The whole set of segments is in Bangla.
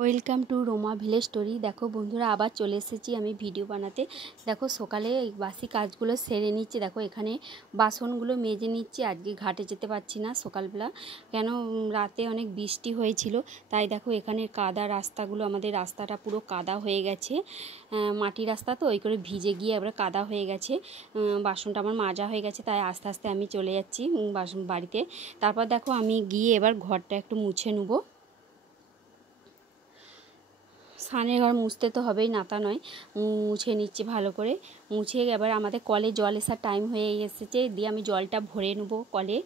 Welcome to Ruma village story. দেখো বন্ধুরা, আবার চলে এসেছি আমি ভিডিও বানাতে। দেখো সকালে এই বাসি কাজগুলো সেরে নিচ্ছি। দেখো এখানে বাসনগুলো মেজে নিচ্ছি। আজকে ঘাটে যেতে পারছি না সকালবেলা, কেন রাতে অনেক বৃষ্টি হয়েছিল। তাই দেখো এখানে কাদা রাস্তাগুলো, আমাদের রাস্তাটা পুরো কাদা হয়ে গেছে, মাটি রাস্তা তো, ওই করে ভিজে গিয়ে এবার কাদা হয়ে গেছে। বাসনটা আমার মাজা হয়ে গেছে, তাই আস্তে আস্তে আমি চলে যাচ্ছি বাড়িতে। তারপর দেখো আমি গিয়ে এবার ঘরটা একটু মুছে নেবো। স্নানের ঘর মুছতে তো হবেই, না তা নয়, মুছে নিচ্ছি ভালো করে। মুছে এবার আমাদের কলে জল আসার টাইম হয়ে এসেছে, দিয়ে আমি জলটা ভরে নেবো কলে।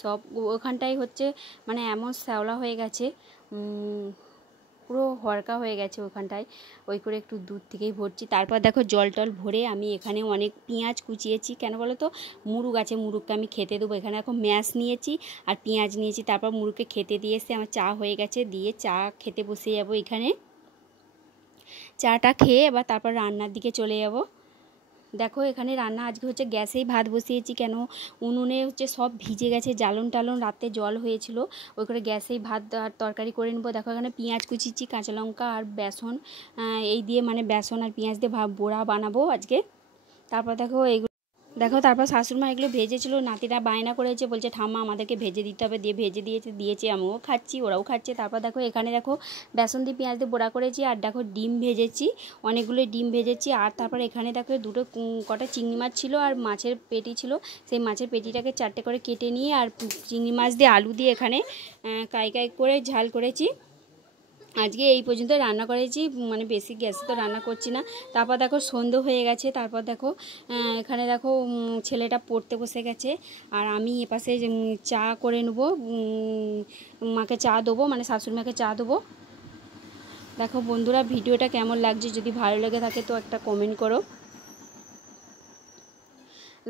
সব ওখানটাই হচ্ছে মানে এমন শ্যাওলা হয়ে গেছে, পুরো হরকা হয়ে গেছে ওখানটায়, ওই করে একটু দূর থেকেই ভরছি। তারপর দেখো জল টল ভরে আমি এখানে অনেক পেঁয়াজ কুচিয়েছি, কেন বলো তো, মুরগ আছে, মুরগকে আমি খেতে দেবো। এখানে এখন ম্যাশ নিয়েছি আর পেঁয়াজ নিয়েছি। তারপর মুরগকে খেতে দিয়ে এসে আমার চা হয়ে গেছে, দিয়ে চা খেতে বসে যাবো। এখানে চাটা খেয়ে এবার তারপর রান্নার দিকে চলে যাব। দেখো এখানে রান্না আজকে হচ্ছে গ্যাসেই ভাত বসিয়েছি, কেন উনুনে হচ্ছে সব ভিজে গেছে, জ্বালন টালন রাতে জল হয়েছিল, ওই করে গ্যাসেই ভাত আর তরকারি করে নেবো। দেখো এখানে পেঁয়াজ কুচিয়েছি, কাঁচা লঙ্কা আর বেসন, এই দিয়ে মানে বেসন আর পেঁয়াজ দিয়ে বড়া বানাবো আজকে। তারপর তারপর শাশুড়িমা এগুলো ভেজেছিল, নাতিরা বায়না করেছে, বলছে ঠাম্মা আমাদেরকে ভেজে দিতে হবে, দিয়ে ভেজে দিয়েছে, আমিও খাচ্ছি, ওরাও খাচ্ছে। তারপর দেখো এখানে দেখো বেসন দিয়ে পেঁয়াজ দিয়ে বড়া করেছি, আর দেখো ডিম ভেজেছি, অনেকগুলো ডিম ভেজেছি। আর তারপর এখানে দেখো কটা চিংড়ি মাছ ছিল আর মাছের পেটি ছিল, সেই মাছের পেটিটাকে 4টে করে কেটে নিয়ে আর চিংড়ি মাছ দিয়ে আলু দিয়ে এখানে কাই করে ঝাল করেছি। আজকে এই পর্যন্ত রান্না করেছি, মানে বেশি গ্যাসে তো রান্না করছি না। তারপর দেখো সন্ধ্যে হয়ে গেছে। তারপর দেখো এখানে দেখো ছেলেটা পড়তে বসে গেছে, আর আমি এপাশে চা করে নেবো, মাকে চা দেবো, মানে শাশুড়ি মাকে চা দেবো। দেখো বন্ধুরা, ভিডিওটা কেমন লাগছে, যদি ভালো লেগে থাকে তো একটা কমেন্ট করো।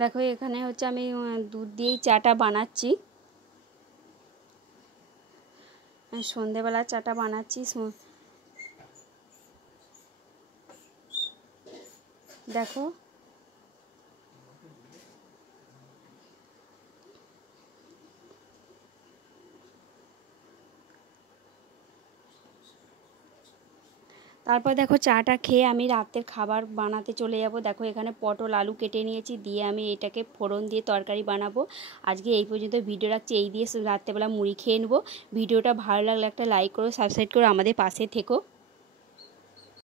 দেখো এখানে হচ্ছে আমি দুধ দিয়েই চাটা বানাচ্ছি, সন্ধেবেলা চাটা বানাচ্ছি। দেখো তারপর দেখো চাটা খেয়ে আমি রাতের খাবার বানাতে চলে যাব। দেখো এখানে পটল আলু কেটে নিয়েছি, দিয়ে আমি এটাকে ফোড়ন দিয়ে তরকারি বানাবো। আজকে এই পর্যন্ত ভিডিও রাখছি, এই দিয়ে রাত্রেবেলা মুড়ি খেয়ে নেবো। ভিডিওটা ভালো লাগলে একটা লাইক করো, সাবস্ক্রাইব করো, আমাদের পাশে থেকো।